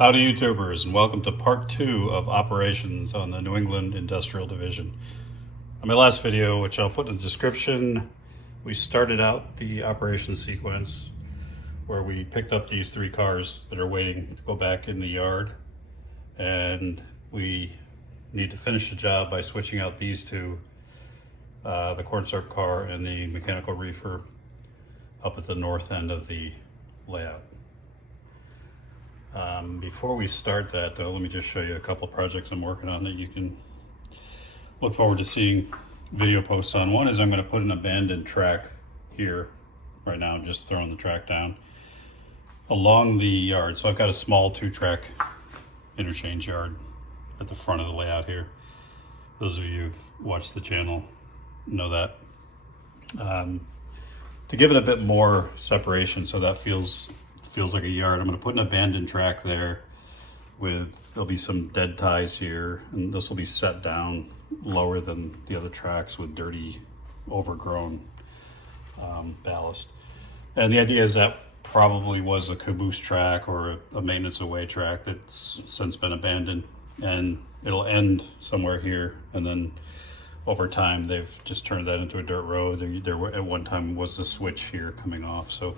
Howdy YouTubers, and welcome to part 2 of operations on the New England Industrial Division. On my last video, which I'll put in the description, we started out the operation sequence where we picked up these 3 cars that are waiting to go back in the yard, and we need to finish the job by switching out these 2, the corn syrup car and the mechanical reefer, up at the north end of the layout. Before we start that though, let me just show you a couple projects I'm working on that you can look forward to seeing video posts on. One is I'm going to put an abandoned track here right now. I'm just throwing the track down along the yard. So I've got a small 2-track interchange yard at the front of the layout here. Those of you who've watched the channel know that. To give it a bit more separation so that feels like a yard, I'm going to put an abandoned track there there'll be some dead ties here, and this will be set down lower than the other tracks with dirty, overgrown ballast. And the idea is that probably was a caboose track or a maintenance away track that's since been abandoned, and it'll end somewhere here, and then over time they've just turned that into a dirt road. There at one time was the switch here coming off, so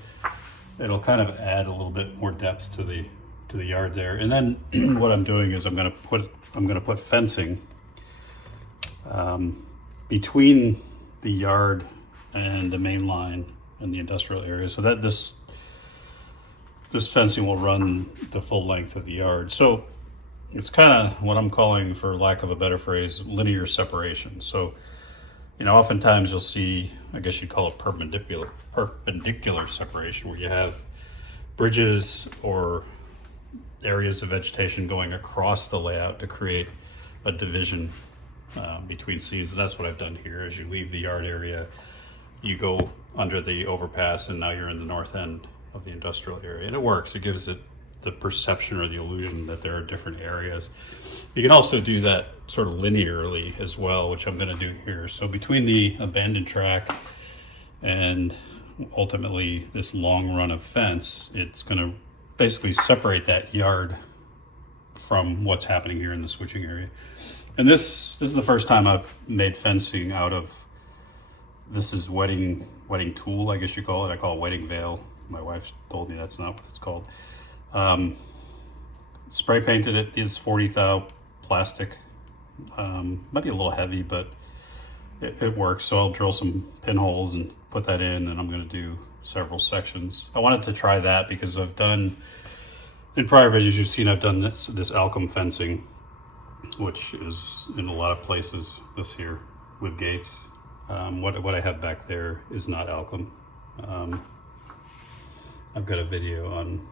it'll kind of add a little bit more depth to the yard there. And then what I'm doing is I'm going to put fencing between the yard and the main line in the industrial area, so that this fencing will run the full length of the yard. So it's kind of what I'm calling, for lack of a better phrase, linear separation. So, you know, oftentimes you'll see, I guess you'd call it perpendicular separation, where you have bridges or areas of vegetation going across the layout to create a division between scenes. And that's what I've done here. As you leave the yard area, you go under the overpass, and now you're in the north end of the industrial area. And it works. It gives it the perception or the illusion that there are different areas. You can also do that sort of linearly as well, which I'm going to do here. So between the abandoned track and ultimately this long run of fence, it's going to basically separate that yard from what's happening here in the switching area. And this is the first time I've made fencing out of, this is wetting tool, I guess you call it. I call it wetting veil. My wife told me that's not what it's called. Spray painted it. Is 40 thou plastic. Might be a little heavy, but it works. So I'll drill some pinholes and put that in, and I'm going to do several sections. I wanted to try that because I've done, in prior videos you've seen, I've done this Alkem fencing, which is in a lot of places this here with gates. What I have back there is not Alkem. I've got a video on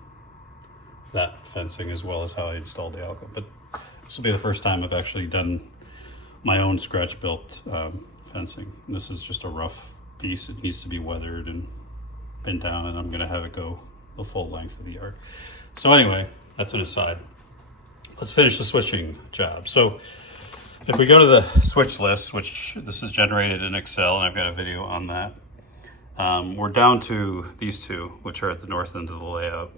that fencing as well as how I installed the Alkem, but this will be the first time I've actually done my own scratch built fencing. And this is just a rough piece. It needs to be weathered and pinned down, and I'm going to have it go the full length of the yard. So anyway, that's an aside. Let's finish the switching job. So if we go to the switch list, which this is generated in Excel, and I've got a video on that, we're down to these 2, which are at the north end of the layout.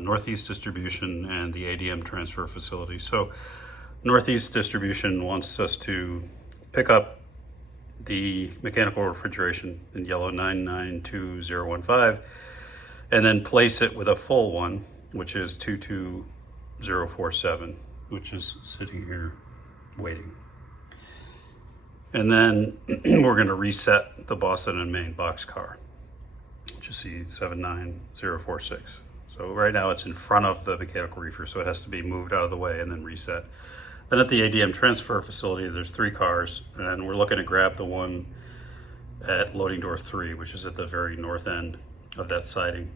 Northeast distribution and the ADM transfer facility. So Northeast distribution wants us to pick up the mechanical refrigeration in yellow 992015 and then place it with a full one, which is 22047, which is sitting here waiting. And then we're going to reset the Boston and Maine boxcar, which you see 79046. So right now it's in front of the mechanical reefer, so it has to be moved out of the way and then reset. Then at the ADM transfer facility, there's 3 cars, and we're looking to grab the one at loading door 3, which is at the very north end of that siding.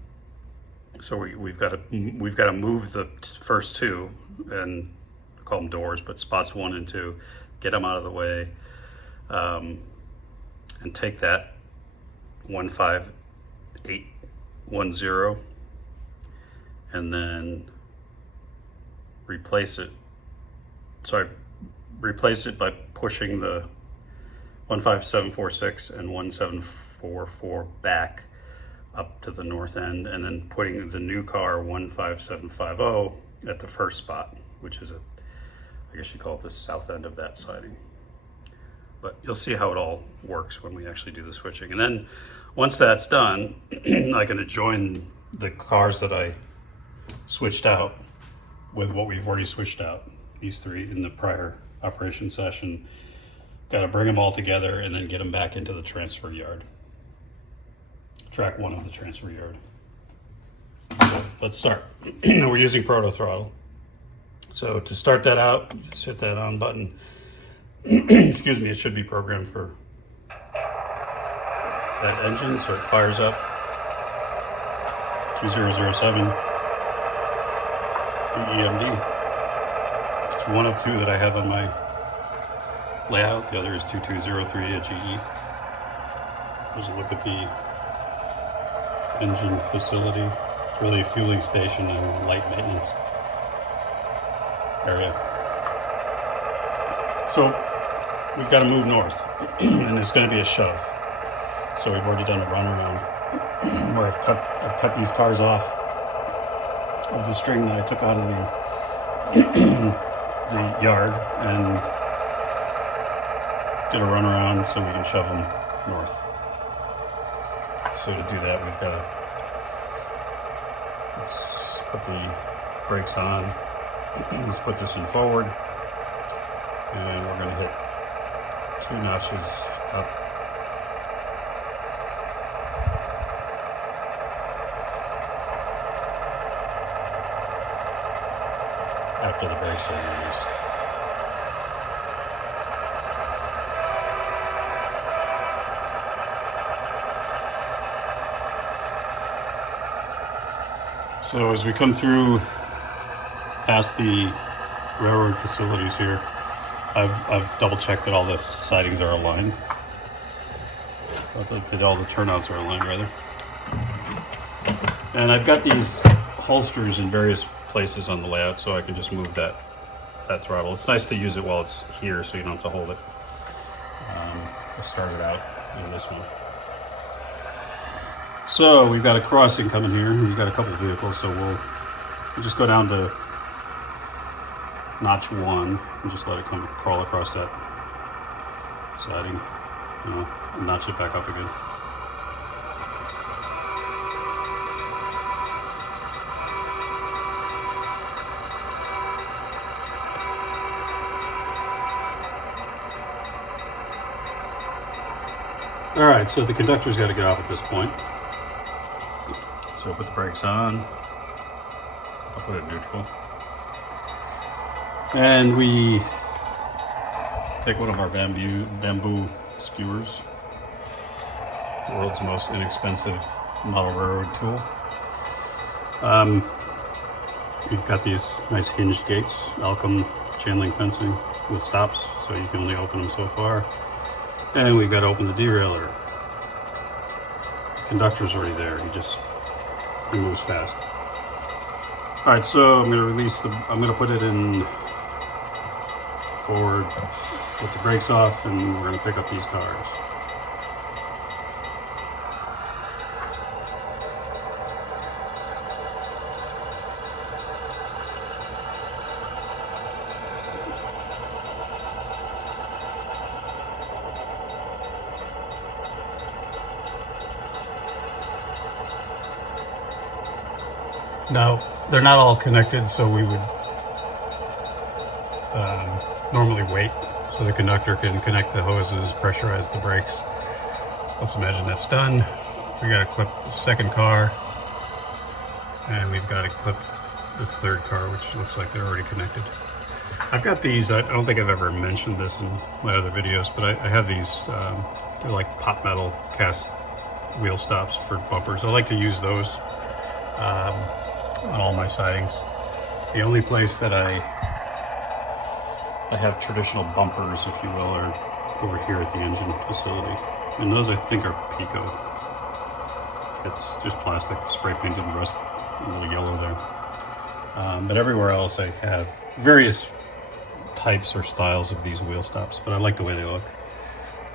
So we've got to move the first 2, and I call them doors, but spots 1 and 2, get them out of the way, and take that 15810. And then replace it by pushing the 15746 and 1744 back up to the north end, and then putting the new car 15750 at the first spot, which is I guess you call it the south end of that siding. But you'll see how it all works when we actually do the switching. And then once that's done, I can join the cars that I switched out with what we've already switched out, these three in the prior operation session. Got to bring them all together and then get them back into the transfer yard. Track one of the transfer yard. So let's start. We're using ProtoThrottle. So to start that out, just hit that on button. Excuse me, it should be programmed for that engine, so it fires up. 2007 EMD. It's one of two that I have on my layout. The other is 2203 at GE. There's a look at the engine facility. It's really a fueling station and light maintenance area. So we've got to move north, and it's going to be a shove. So we've already done a runaround where I've cut these cars off of the string that I took out of the yard and did a runaround so we can shove them north. So to do that, we've got to, let's put the brakes on. Let's put this in forward, and we're going to hit 2 notches up. After the brakes are released. So as we come through past the railroad facilities here, I've double checked that all the sidings are aligned. That all the turnouts are aligned, rather. And I've got these holsters in various places on the layout, so I can just move that throttle. It's nice to use it while it's here, so you don't have to hold it. I started out in this one. So we've got a crossing coming here. We've got a couple of vehicles, so we'll just go down to notch 1 and just let it crawl across that siding. And notch it back up again. All right, so the conductor's got to get off at this point. So I'll put the brakes on. I'll put it neutral. And we take one of our bamboo skewers, the world's most inexpensive model railroad tool. We've got these nice hinged gates, Alkem chain link fencing with stops, so you can only open them so far. And we've got to open the derailleur. The conductor's already there, he moves fast. All right, so I'm going to put it in forward with the brakes off, and we're going to pick up these cars. Now, they're not all connected, so we would normally wait so the conductor can connect the hoses, pressurize the brakes. Let's imagine that's done. We got to clip the second car, and we've got to clip the third car, which looks like they're already connected. I've got these, I don't think I've ever mentioned this in my other videos, but I have these, they're like pot metal cast wheel stops for bumpers. I like to use those on all my sidings. The only place that I have traditional bumpers, if you will, are over here at the engine facility. And those I think are Pico. It's just plastic, spray painted, and rust a little yellow there. But everywhere else I have various types or styles of these wheel stops, but I like the way they look.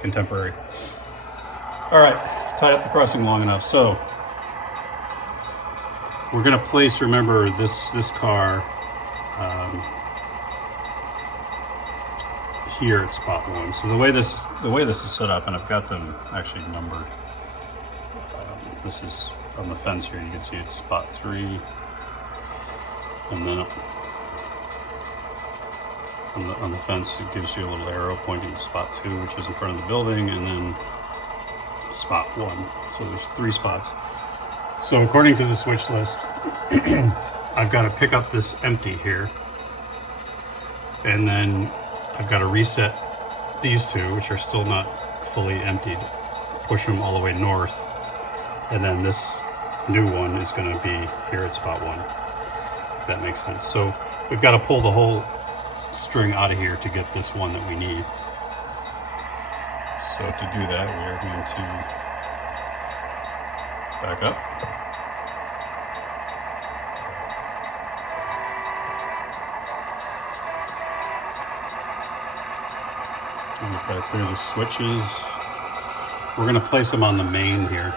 Contemporary. All right, tied up the crossing long enough. So we're going to place, remember, this car here at spot 1. So the way this is set up, and I've got them actually numbered. This is on the fence here. You can see it's spot 3, and then on the fence it gives you a little arrow pointing to spot 2, which is in front of the building, and then spot 1. So there's 3 spots. So according to the switch list, I've got to pick up this empty here, and then I've got to reset these 2, which are still not fully emptied, push them all the way north, and then this new one is going to be here at spot 1, if that makes sense. So we've got to pull the whole string out of here to get this one that we need. So to do that, we are going to back up. And if I clear the switches, we're going to place them on the main here.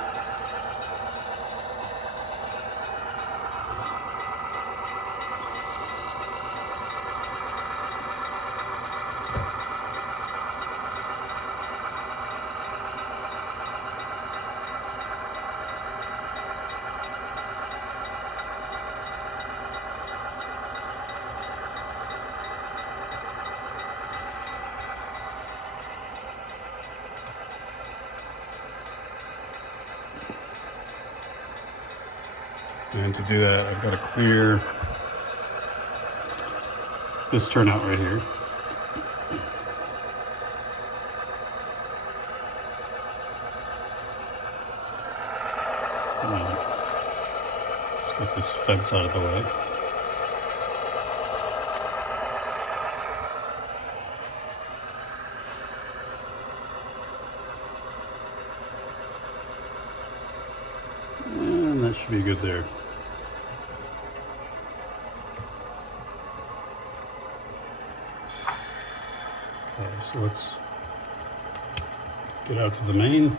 And to do that, I've got to clear this turnout right here. Let's get this fence out of the way. And that should be good there. Okay, so let's get out to the main.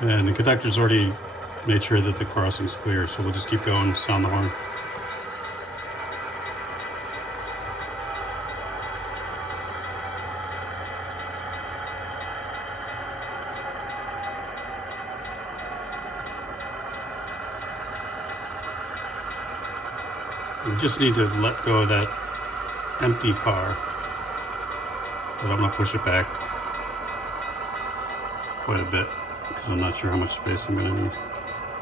And the conductor's already made sure that the crossing's clear, so we'll just keep going, sound the horn. We just need to let go of that empty car, but I'm going to push it back quite a bit, because I'm not sure how much space I'm going to need.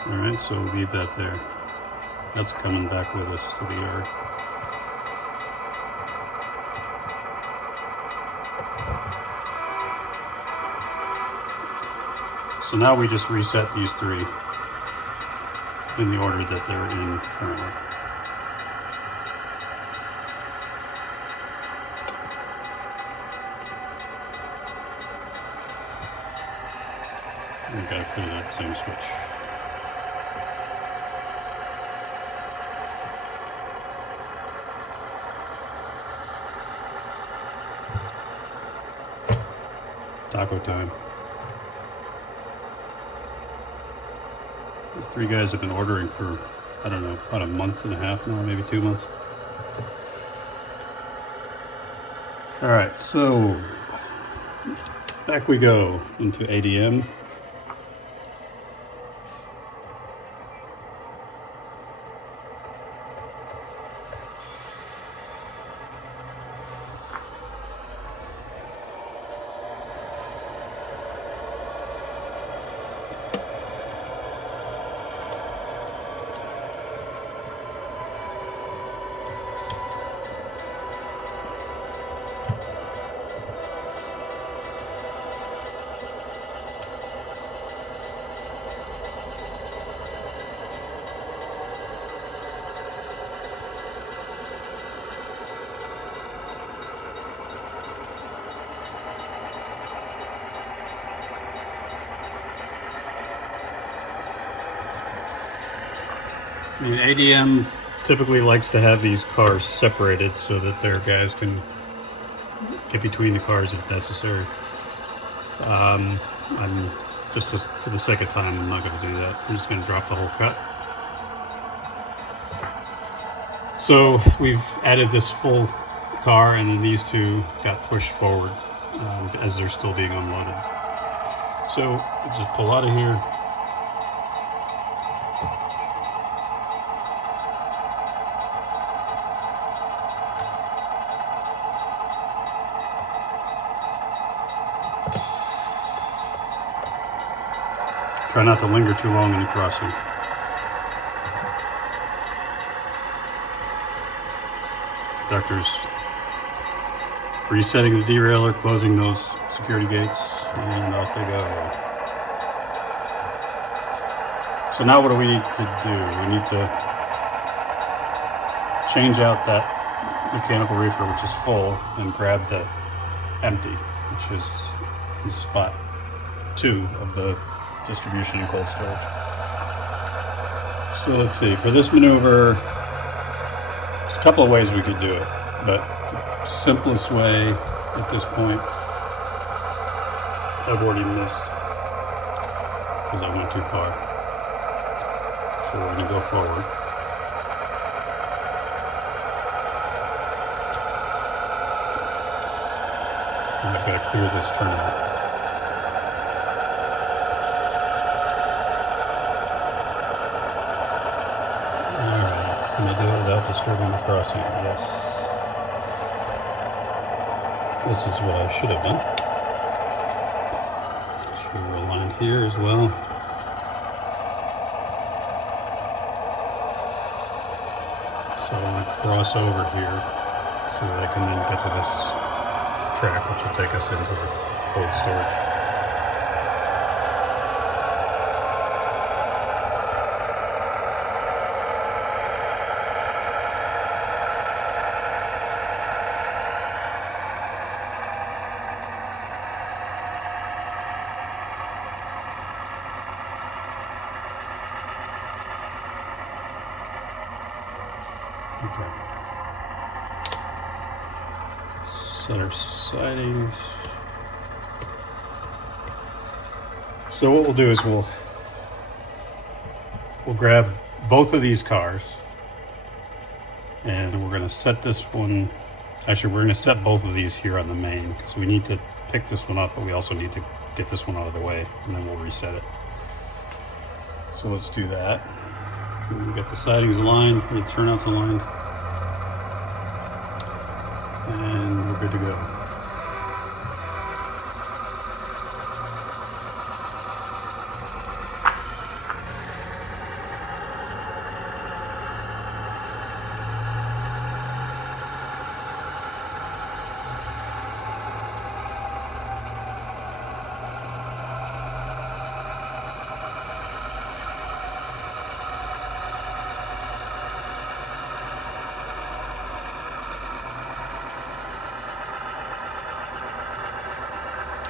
Alright, so we'll leave that there. That's coming back with us to the yard. So now we just reset these 3 in the order that they're in currently. We've got to clear that same switch. Taco time. These 3 guys have been ordering for, I don't know, about a month and a half now, maybe 2 months. Alright, so back we go into ADM. And ADM typically likes to have these cars separated so that their guys can get between the cars if necessary. I'm just for the sake of time, I'm not going to do that. I'm just going to drop the whole cut. So we've added this full car, and then these two got pushed forward as they're still being unloaded. So just pull out of here. Try not to linger too long in the crossing. Conductor's resetting the derailleur, closing those security gates, and off they go. So now what do we need to do? We need to change out that mechanical reefer, which is full, and grab the empty, which is in spot 2 of the distribution and cold storage. So let's see, for this maneuver, there's a couple of ways we could do it, but the simplest way at this point, I've already missed because I went too far. So we're going to go forward. And I've got to clear this turnout. Can I do it without disturbing the crossing? Yes. This is what I should have done. Should have aligned here as well. So I want to cross over here so that I can then get to this track, which will take us into the cold storage. Okay. Set our sidings. So what we'll do is we'll grab both of these cars, and we're going to set this one. Actually, we're going to set both of these here on the main because we need to pick this one up, but we also need to get this one out of the way, and then we'll reset it. So let's do that. We get the sidings aligned, the turnouts aligned, and we're good to go.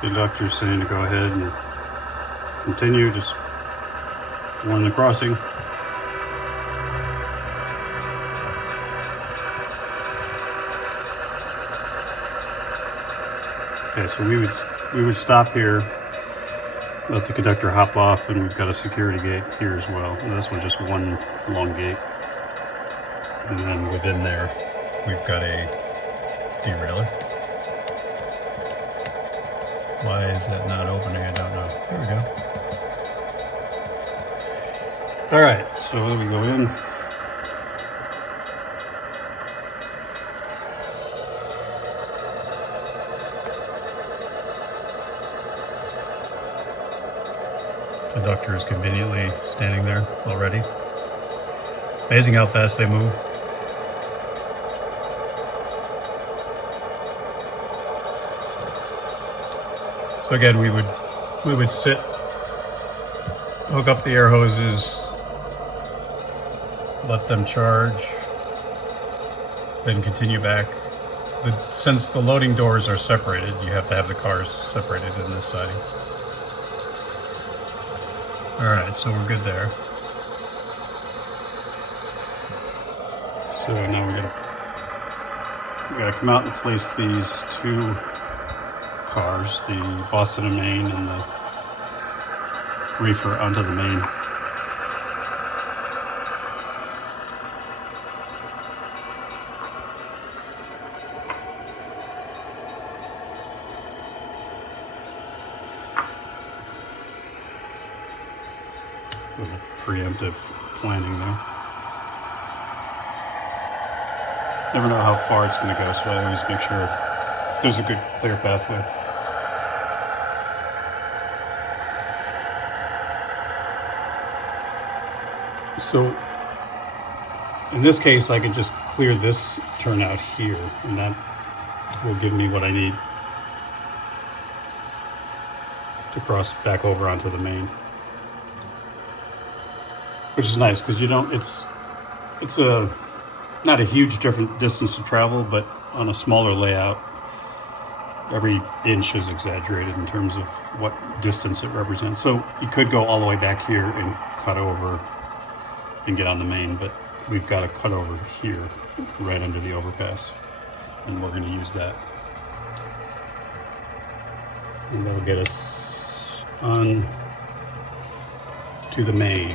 The conductor's saying to go ahead and continue, just warn the crossing. Okay, so we would stop here, let the conductor hop off, and we've got a security gate here as well. And this one's just one long gate. And then within there, we've got a derailleur. Why is that not opening? I don't know. There we go. All right, so we go in. Conductor is conveniently standing there already. Amazing how fast they move. So again, we would sit, hook up the air hoses, let them charge, then continue back. Since the loading doors are separated, you have to have the cars separated in this siding. All right, so we're good there. So now we gotta come out and place these two cars, the Boston and Maine and the reefer, onto the main. A little preemptive planning there. Never know how far it's going to go, so I always make sure there's a good clear pathway. So in this case, I can just clear this turnout here, and that will give me what I need to cross back over onto the main, which is nice because you don't. It's a not a huge different distance to travel, but on a smaller layout, every inch is exaggerated in terms of what distance it represents. So you could go all the way back here and cut over and get on the main, but we've got a cut over here right under the overpass, and we're going to use that, and that'll get us on to the main.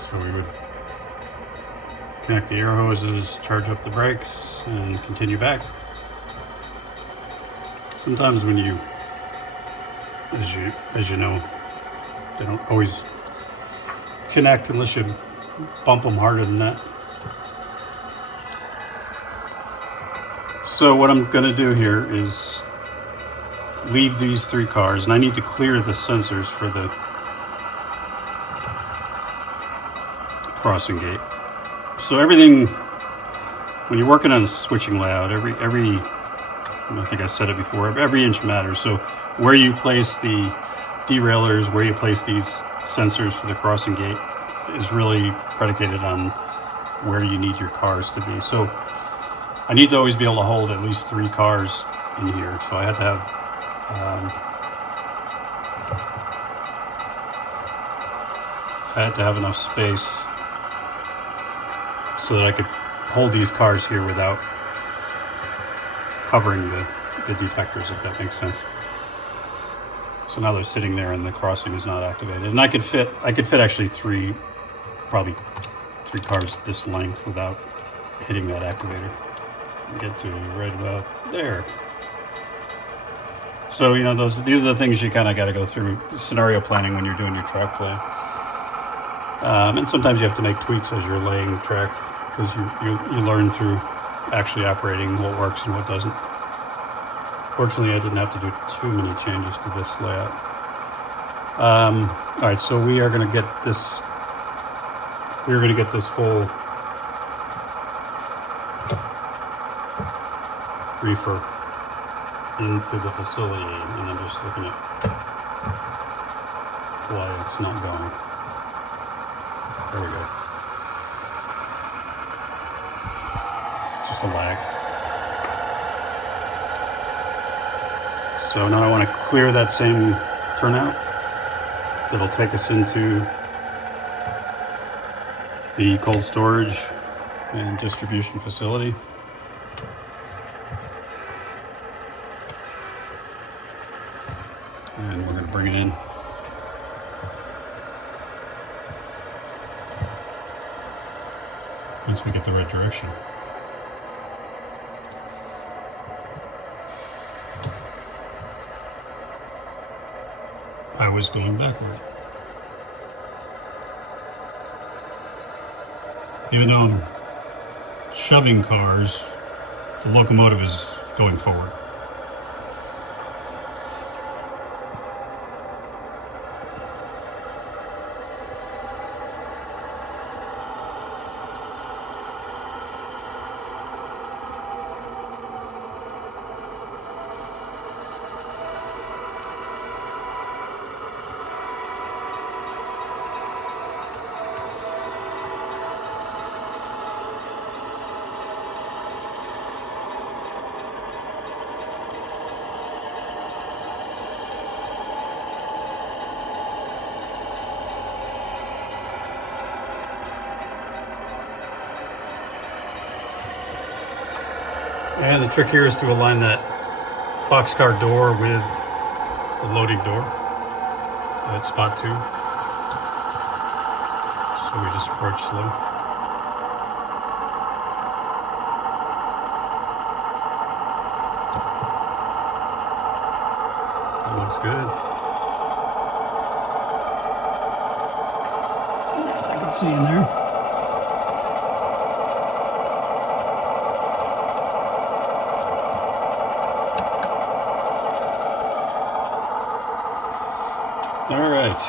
So we would connect the air hoses, charge up the brakes, and continue back. Sometimes when you, as you know, they don't always connect unless you bump them harder than that. So what I'm going to do here is leave these three cars, and I need to clear the sensors for the crossing gate. So everything, when you're working on a switching layout, every I think I said it before, every inch matters. So where you place the derailleurs, where you place these sensors for the crossing gate is really predicated on where you need your cars to be. So I need to always be able to hold at least three cars in here. So I had to have enough space so that I could hold these cars here without covering the detectors, if that makes sense. So now they're sitting there and the crossing is not activated. And I could fit actually probably three cars this length without hitting that activator. Get to right about there. So, you know, these are the things you kind of got to go through scenario planning when you're doing your track play. And sometimes you have to make tweaks as you're laying the track, because you learn through actually operating what works and what doesn't. Fortunately, I didn't have to do too many changes to this layout. All right, so we are going to get this. We're going to get this full reefer into the facility, and I'm just looking at why it's not going. There we go. Just a lag. So now I want to clear that same turnout. That'll take us into the cold storage and distribution facility. And we're going to bring it in. Once we get the right direction. I was going backward. Even though I'm shoving cars, the locomotive is going forward. And the trick here is to align that boxcar door with the loading door at spot 2. So we just approach slow. That looks good. I can see in there. All right.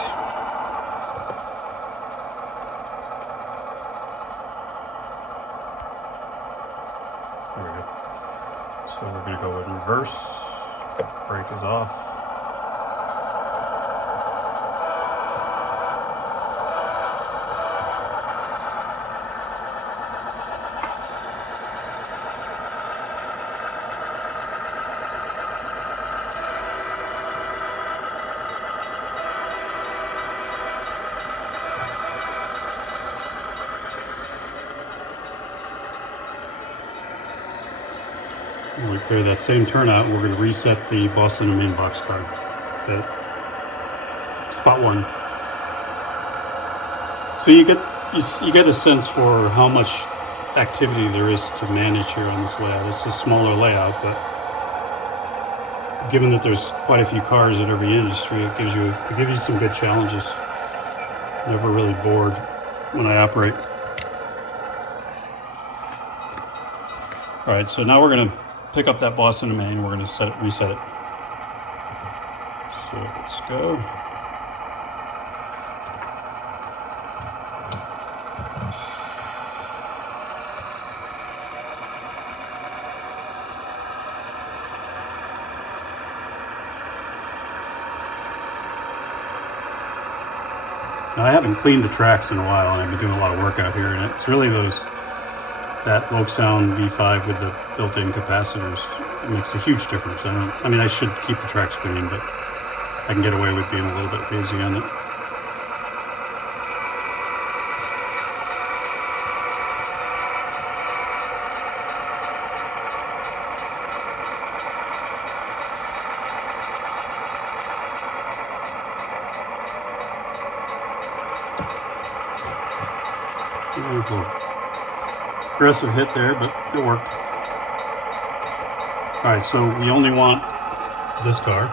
There we go. So we're going to go in reverse. Brake is off. When we clear that same turnout, we're going to reset the Boston and Main boxcar at spot 1. So you get a sense for how much activity there is to manage here on this layout. It's a smaller layout, but given that there's quite a few cars in every industry, it gives you some good challenges. Never really bored when I operate. All right, so now we're going to pick up that Boston and Main. We're going to reset it. So let's go. Now, I haven't cleaned the tracks in a while, and I've been doing a lot of work out here, and it's really that Lokesound V5 with the built-in capacitors. It makes a huge difference. I should keep the tracks clean, but I can get away with being a little bit lazy on it. There's a little aggressive hit there, but it worked. All right, so we only want this car.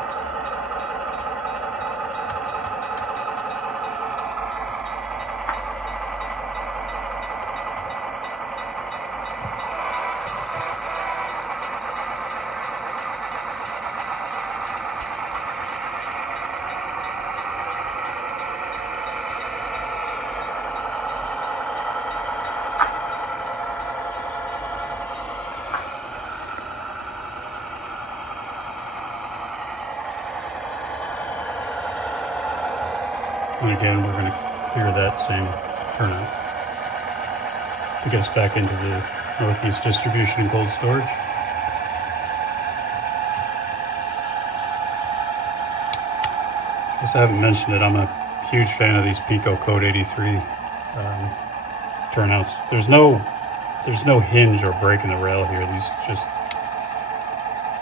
And again, we're going to clear that same turnout to get us back into the Northeast distribution and cold storage. I guess I haven't mentioned it. I'm a huge fan of these Pico Code 83 turnouts. There's no hinge or break in the rail here. These just,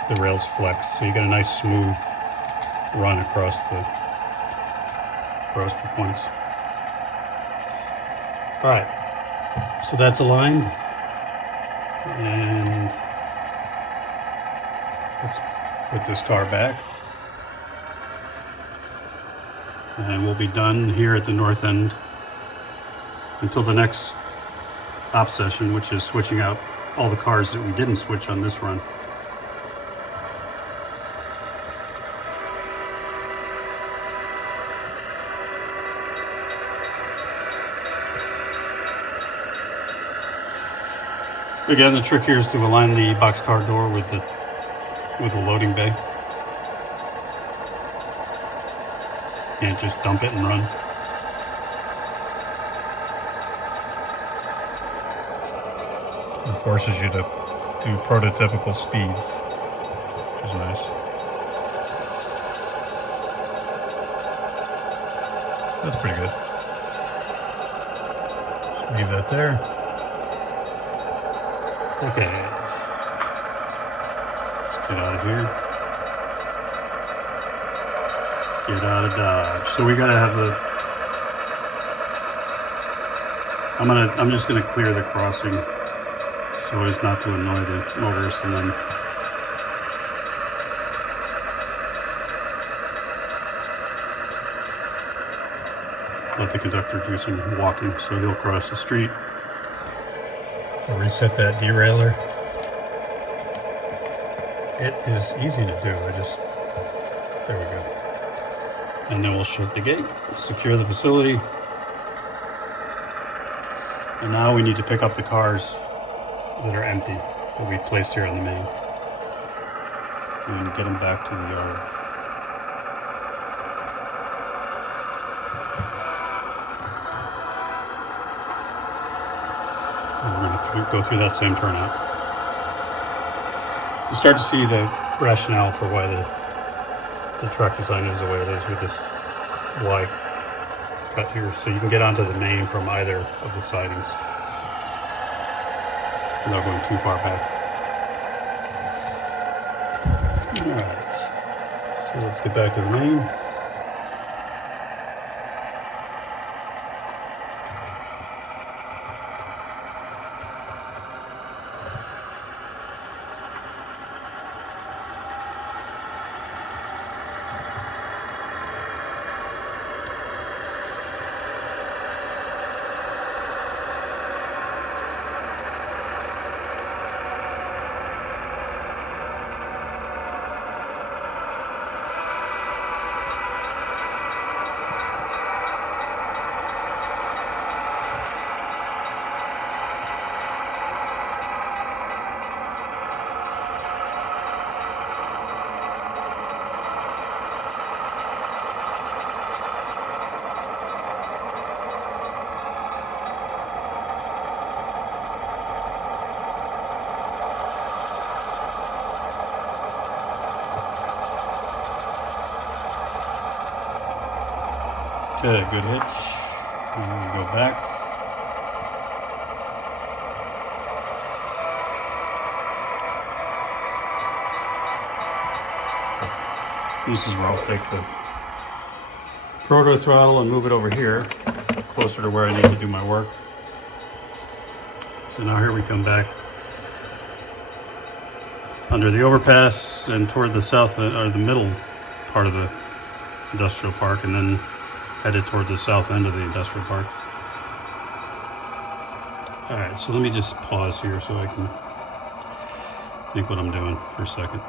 the rails flex, so you get a nice smooth run across the points. All right, so that's aligned, and let's put this car back. And we'll be done here at the north end until the next op session, which is switching out all the cars that we didn't switch on this run. Again, the trick here is to align the boxcar door with the loading bay. You can't just dump it and run. It forces you to do prototypical speeds, which is nice. That's pretty good. Just leave that there. Okay. Let's get out of here. Get out of Dodge. So we gotta have I'm just gonna clear the crossing so as not to annoy the motorists, and then let the conductor do some walking, so he'll cross the street. I'll reset that derailleur. It is easy to do. There we go. And then we'll shut the gate, secure the facility. And now we need to pick up the cars that are empty that we've placed here on the main and get them back to the yard. We're going to go through that same turnout. You start to see the rationale for why the track design is the way it is with this Y cut here, so you can get onto the main from either of the sidings without going too far back. Alright, so let's get back to the main. Okay, good hitch. And we go back. This is where I'll take the ProtoThrottle and move it over here, closer to where I need to do my work. So now here we come back under the overpass and toward the south, or the middle part of the industrial park, and then headed toward the south end of the industrial park. All right, so let me just pause here so I can think what I'm doing for a second.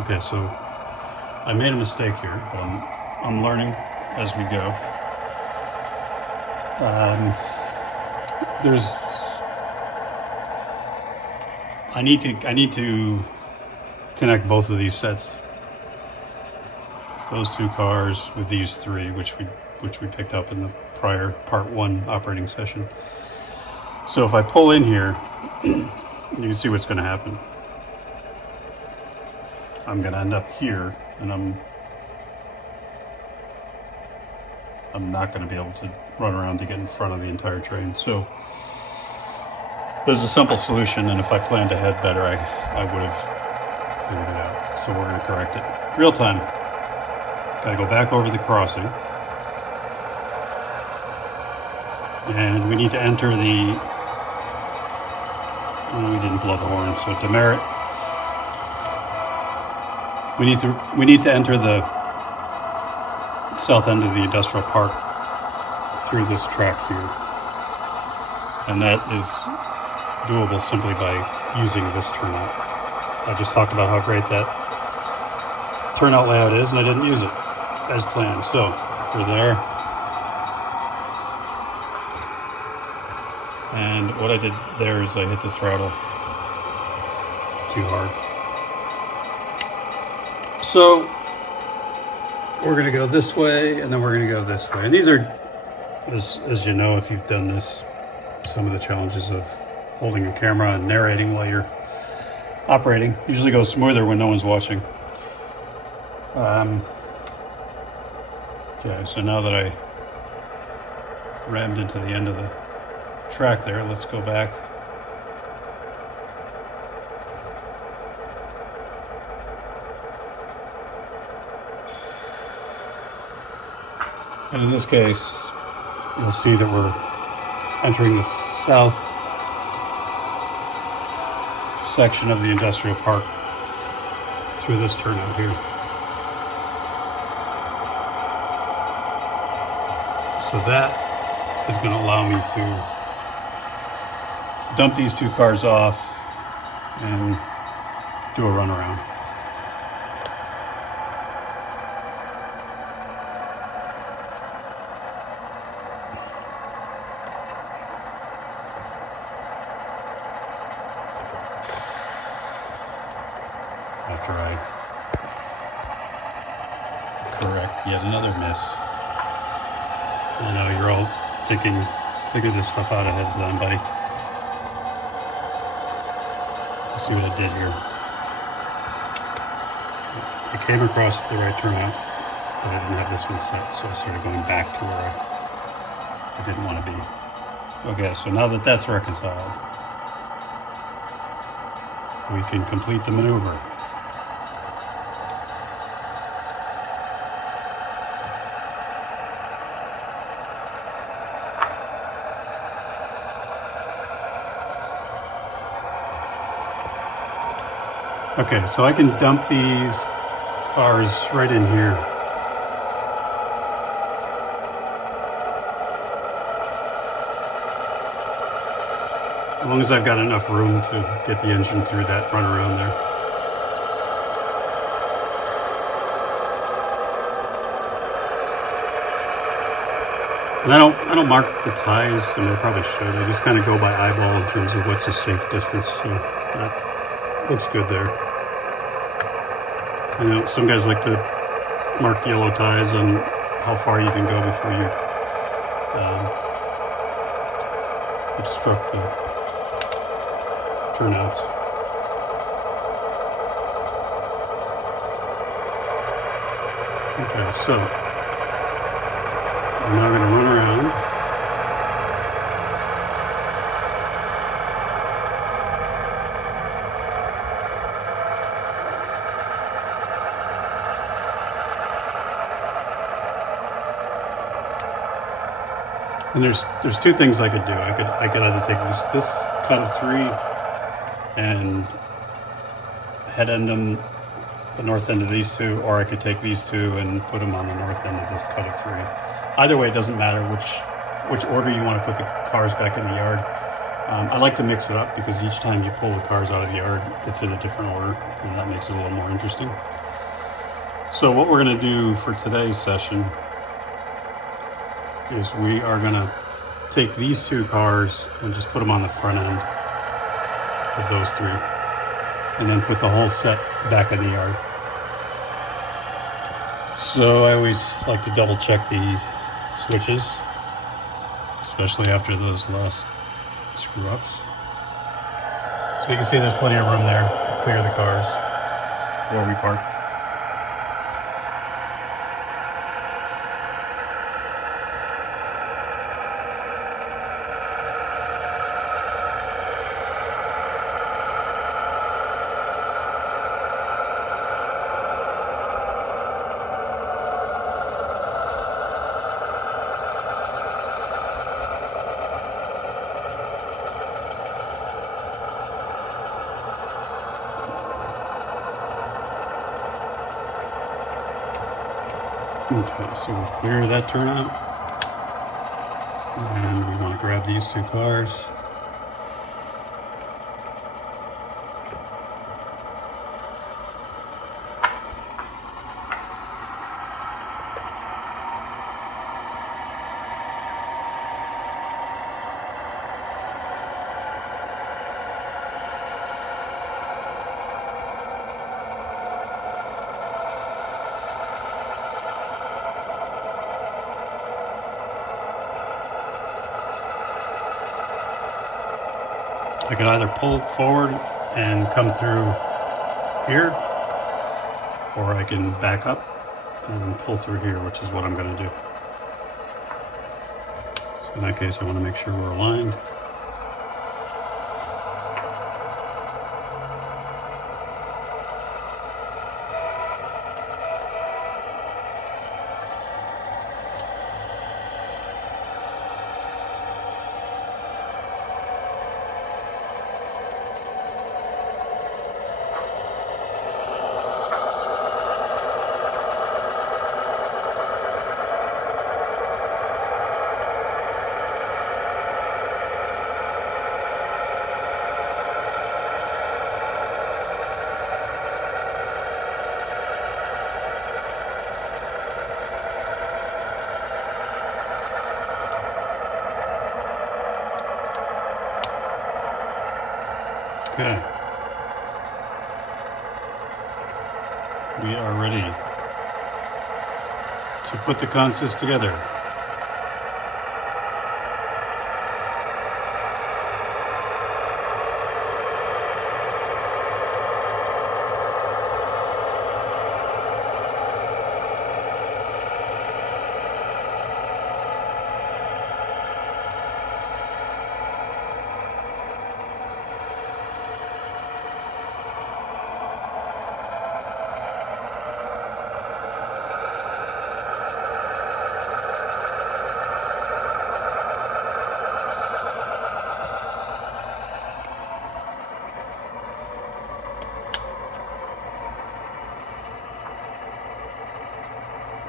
Okay, so I made a mistake here, but I'm learning as we go. I need to connect both of these sets, those two cars with these three, which we picked up in the prior part 1 operating session. So if I pull in here, you can see what's going to happen. I'm going to end up here, and I'm not going to be able to run around to get in front of the entire train. So there's a simple solution, and if I planned ahead better, I would have figured it out. So we're going to correct it. Real time. Got to go back over the crossing. And we need to enter the, we didn't blow the horn, so demerit. We need to enter the south end of the industrial park through this track here. And that is doable simply by using this turnout. I just talked about how great that turnout layout is, and I didn't use it as planned. So we're there. And what I did there is I hit the throttle too hard. So we're going to go this way, and then we're going to go this way. And these are, as you know, if you've done this, some of the challenges of holding a camera and narrating while you're operating. Usually goes smoother when no one's watching. Okay, so now that I rammed into the end of the track there, let's go back. And in this case, you'll see that we're entering the south section of the industrial park through this turnout here. So that is going to allow me to dump these two cars off and do a runaround. After I correct yet another miss. I know you're all thinking, figure this stuff out ahead of time, buddy. Let's see what I did here. I came across the right turnout, but I didn't have this one set, so I started going back to where I didn't want to be. Okay, so now that that's reconciled, we can complete the maneuver. Okay, so I can dump these cars right in here. As long as I've got enough room to get the engine through that runaround there. And I don't mark the ties, and I probably should. I just kind of go by eyeball in terms of what's a safe distance. So that looks good there. I know some guys like to mark yellow ties on how far you can go before you obstruct the turnouts. Okay, so I'm now going to run around. And there's two things I could do. I could either take this cut of 3 and head end them the north end of these two, or I could take these two and put them on the north end of this cut of 3. Either way, it doesn't matter which order you want to put the cars back in the yard. I like to mix it up because each time you pull the cars out of the yard, it's in a different order, and that makes it a little more interesting. So what we're going to do for today's session is we are going to take these 2 cars and just put them on the front end of those 3, and then put the whole set back in the yard. So I always like to double check the switches, especially after those last screw ups. So you can see there's plenty of room there to clear the cars where we park. Okay, so we clear that turnout. And we want to grab these two cars. I can either pull forward and come through here, or I can back up and pull through here, which is what I'm going to do. So in that case, I want to make sure we're aligned. Okay. We are ready to put the consist together.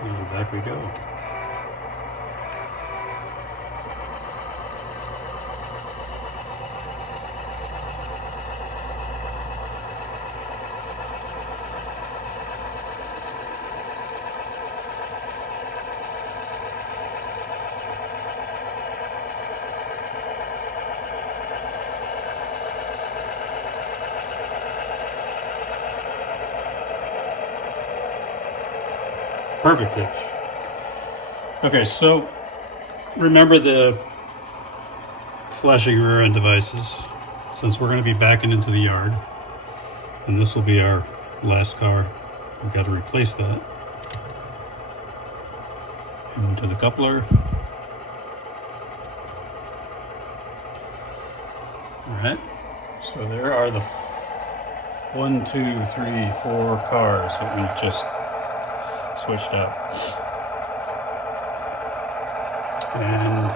And back we go. Perfect pitch. Okay, so remember the flashing rear end devices. Since we're going to be backing into the yard, and this will be our last car, we've got to replace that. Into the coupler. Alright, so there are the 1, 2, 3, 4 cars that we just switched out. And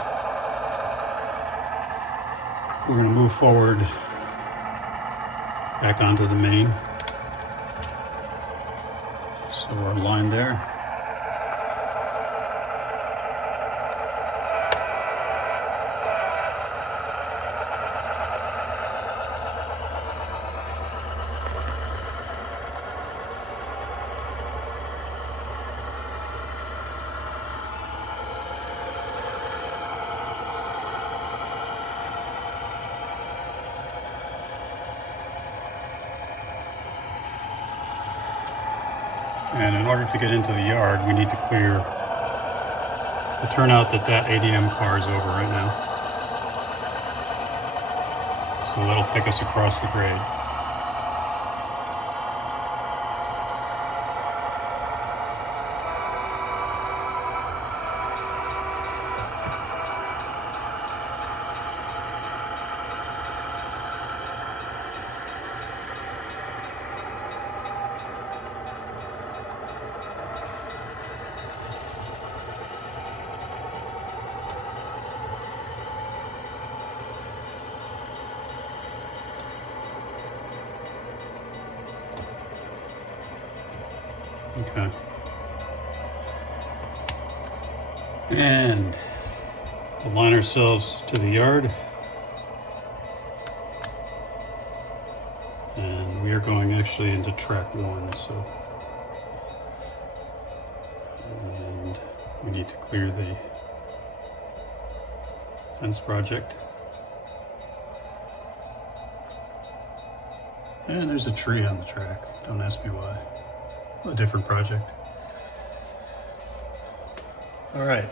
we're going to move forward back onto the main. So we're aligned there. And in order to get into the yard, we need to clear the turnout that ADM car is over right now. So that'll take us across the grade. Okay. And align ourselves to the yard. And we are going actually into track 1, so and we need to clear the fence project. And there's a tree on the track. Don't ask me why. A different project. All right.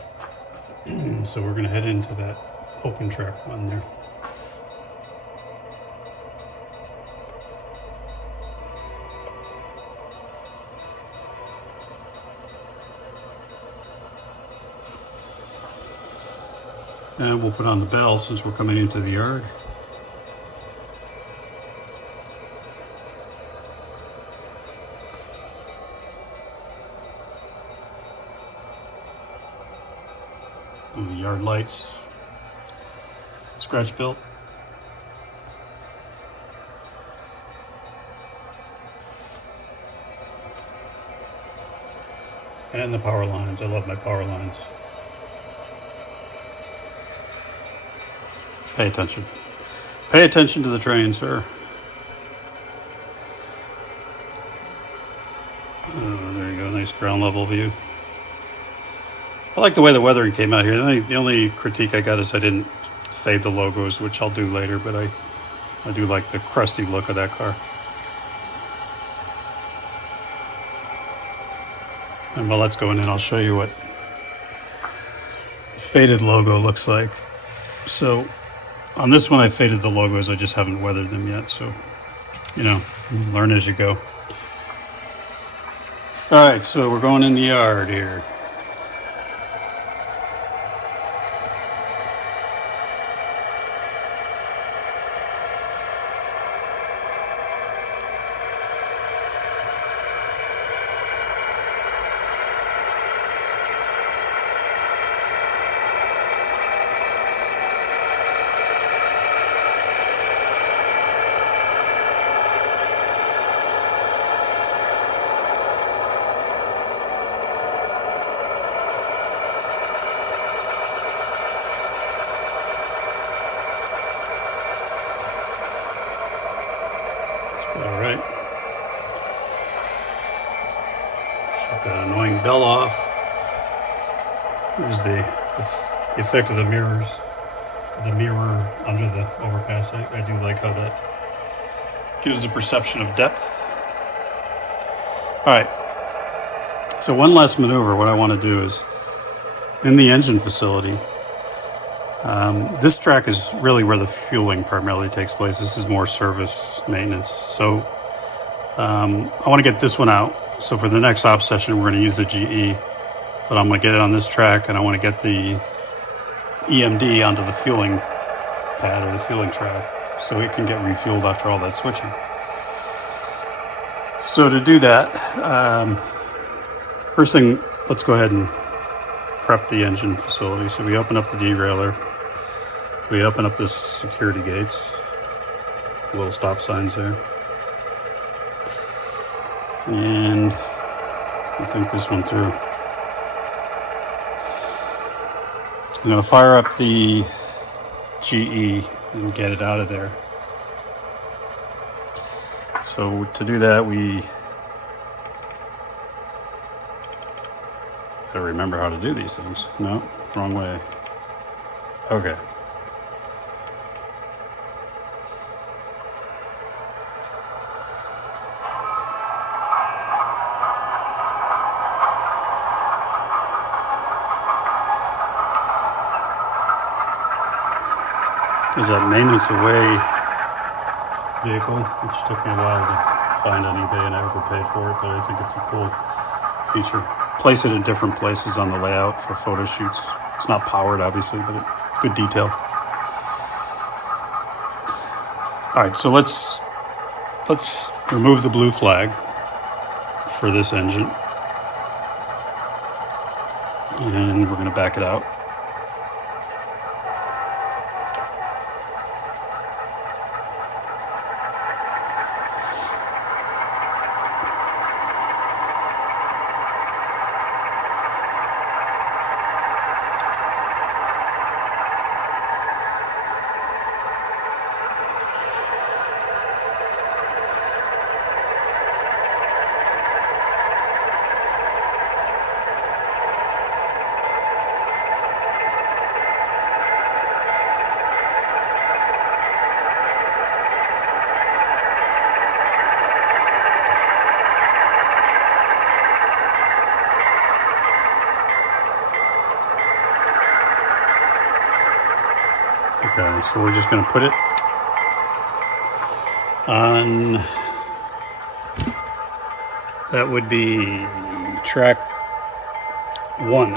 So we're going to head into that open track 1 there. And we'll put on the bell since we're coming into the yard. And the yard lights, scratch built. And the power lines. I love my power lines. Pay attention. Pay attention to the train, sir. Oh, there you go. Nice ground level view. I like the way the weathering came out here. The only critique I got is I didn't fade the logos, which I'll do later, but I do like the crusty look of that car. And well, let's go in and I'll show you what faded logo looks like. So on this one I faded the logos, I just haven't weathered them yet, so you know, learn as you go. Alright, so we're going in the yard here. All right. Shut that annoying bell off. There's the effect of the mirrors. The mirror under the overpass. I do like how that gives a perception of depth. All right. So one last maneuver. What I want to do is in the engine facility. This track is really where the fueling primarily takes place. This is more service maintenance. So I want to get this one out. So for the next op session, we're going to use the GE, but I'm going to get it on this track, and I want to get the EMD onto the fueling pad or the fueling track so it can get refueled after all that switching. So to do that, first thing, let's go ahead and prep the engine facility. So we open up the derailleur. We open up this security gates, little stop signs there. And I think this one through. I'm going to fire up the GE and get it out of there. So to do that, we gotta remember how to do these things. No, wrong way. Okay. There's that maintenance away vehicle, which took me a while to find on eBay, and I overpaid for it, but I think it's a cool feature. Place it in different places on the layout for photo shoots. It's not powered, obviously, but it's good detail. All right, so let's remove the blue flag for this engine, and we're going to back it out. Okay, so we're just going to put it on, that would be track one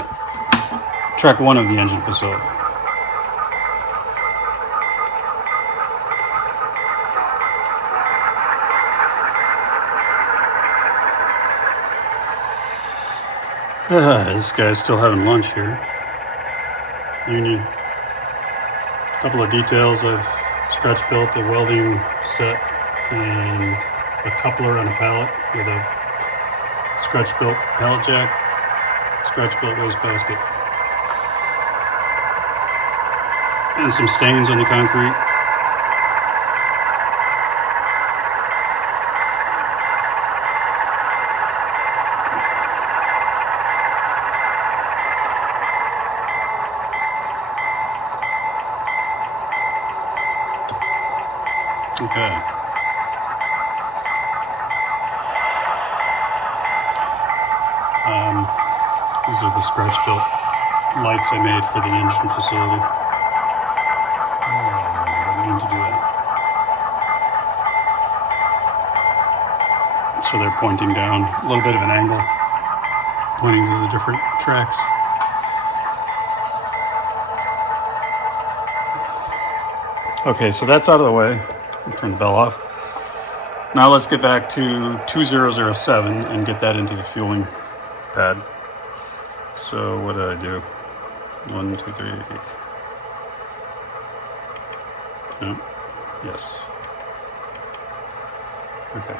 of the engine facility. This guy's still having lunch here. Union. A couple of details I've scratch built, a welding set and a coupler on a pallet with a scratch built pallet jack, scratch built waste basket, and some stains on the concrete. Okay. These are the scratch built lights I made for the engine facility. I didn't mean to do that. So they're pointing down, a little bit of an angle, pointing to the different tracks. Okay, so that's out of the way. I'll turn the bell off. Now let's get back to 2007 and get that into the fueling pad. So what did I do? 1, 2, 3. No? Yes. Okay.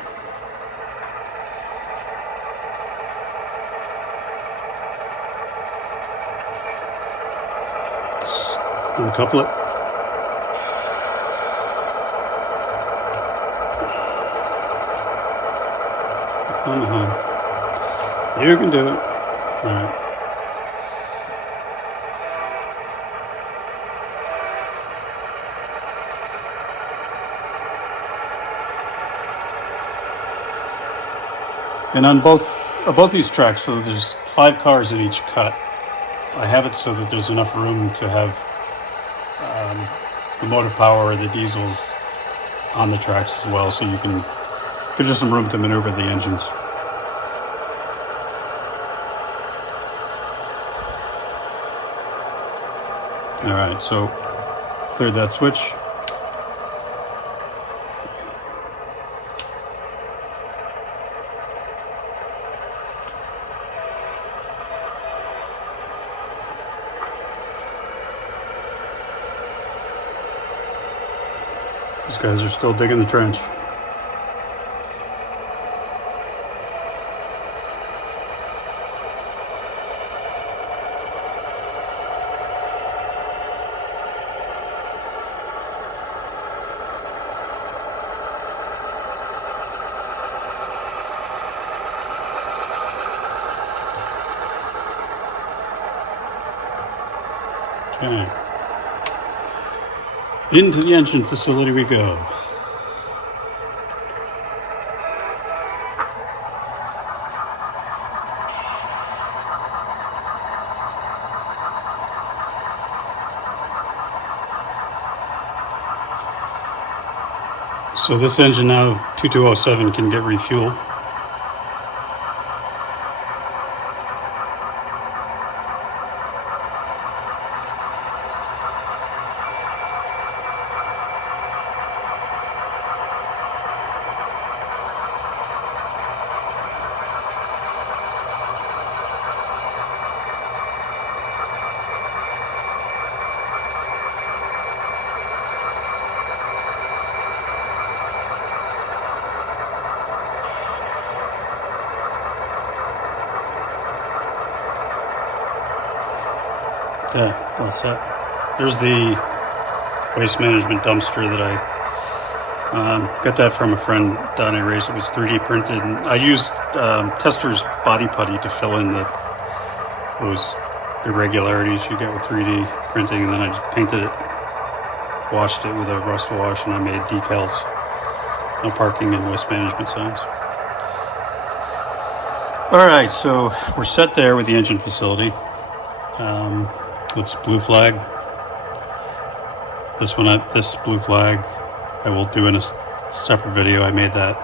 Uncouple it. You can do it. All right. And on both these tracks, so there's 5 cars in each cut. I have it so that there's enough room to have the motive power or the diesels on the tracks as well, so you can give you some room to maneuver the engines. All right, so cleared that switch. These guys are still digging the trench. Okay. Into the engine facility we go. So this engine now, 2207, can get refueled. Yeah, all set. There's the waste management dumpster that I got that from a friend down in Race. It was 3D printed, and I used Tester's body putty to fill in those irregularities you get with 3D printing, and then I just painted it, washed it with a rust wash, and I made decals, no parking and waste management signs. All right, so we're set there with the engine facility. Let's blue flag. This blue flag, I will do in a separate video. I made that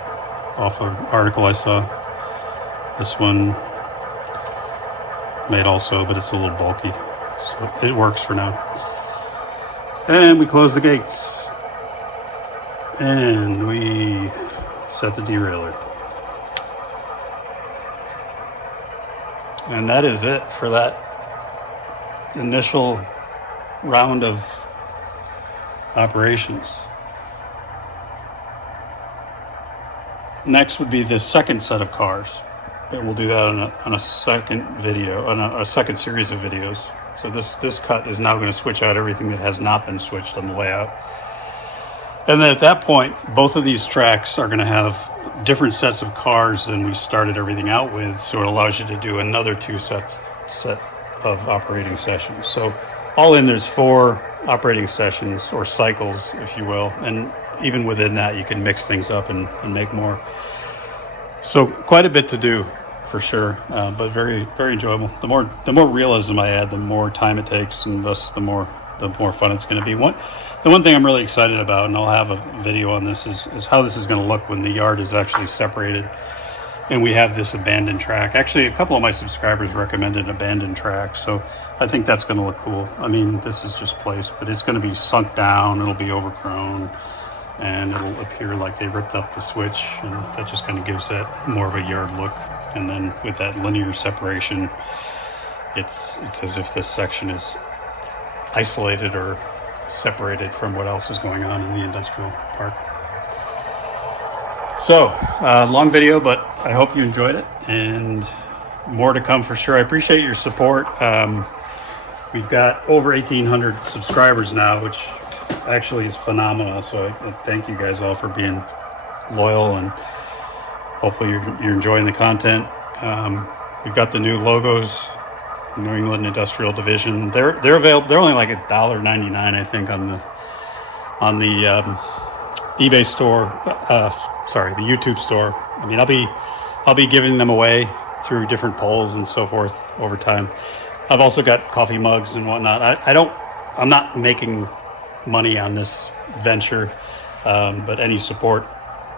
off of an article I saw. This one made also, but it's a little bulky, so it works for now. And we close the gates, and we set the derailleur. And that is it for that initial round of operations. Next would be the second set of cars, and we'll do that on a second video, on a second series of videos. So this cut is now going to switch out everything that has not been switched on the layout. And then at that point, both of these tracks are going to have different sets of cars than we started everything out with, so it allows you to do another set of operating sessions. So all in, there's 4 operating sessions, or cycles, if you will, and even within that you can mix things up and make more. So quite a bit to do for sure, but very, very enjoyable. The more realism I add, the more time it takes, and thus the more fun it's going to be. The one thing I'm really excited about, and I'll have a video on this, is how this is going to look when the yard is actually separated and we have this abandoned track. Actually, a couple of my subscribers recommended an abandoned track, so I think that's going to look cool. I mean, this is just placed, but it's going to be sunk down, it'll be overgrown, and it'll appear like they ripped up the switch, and that just kind of gives that more of a yard look. And then with that linear separation, it's as if this section is isolated or separated from what else is going on in the industrial park. So, long video, but I hope you enjoyed it, and more to come for sure. I appreciate your support. We've got over 1,800 subscribers now, which actually is phenomenal. So I thank you guys all for being loyal, and hopefully you're enjoying the content. We've got the new logos, New England Industrial Division. They're available. They're only like $1.99, I think, on the eBay store. The YouTube store. I mean, I'll be giving them away through different polls and so forth over time. I've also got coffee mugs and whatnot. I'm not making money on this venture, but any support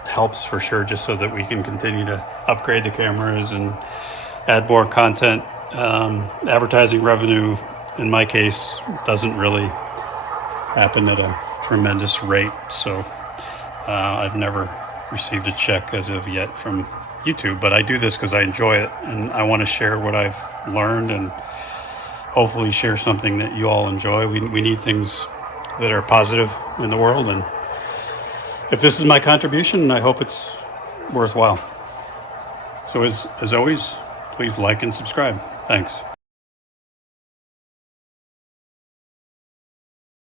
helps for sure, just so that we can continue to upgrade the cameras and add more content. Advertising revenue, in my case, doesn't really happen at a tremendous rate, so I've never received a check as of yet from YouTube, but I do this because I enjoy it, and I want to share what I've learned and hopefully share something that you all enjoy. We need things that are positive in the world, and if this is my contribution, I hope it's worthwhile. So as always, please like and subscribe. Thanks.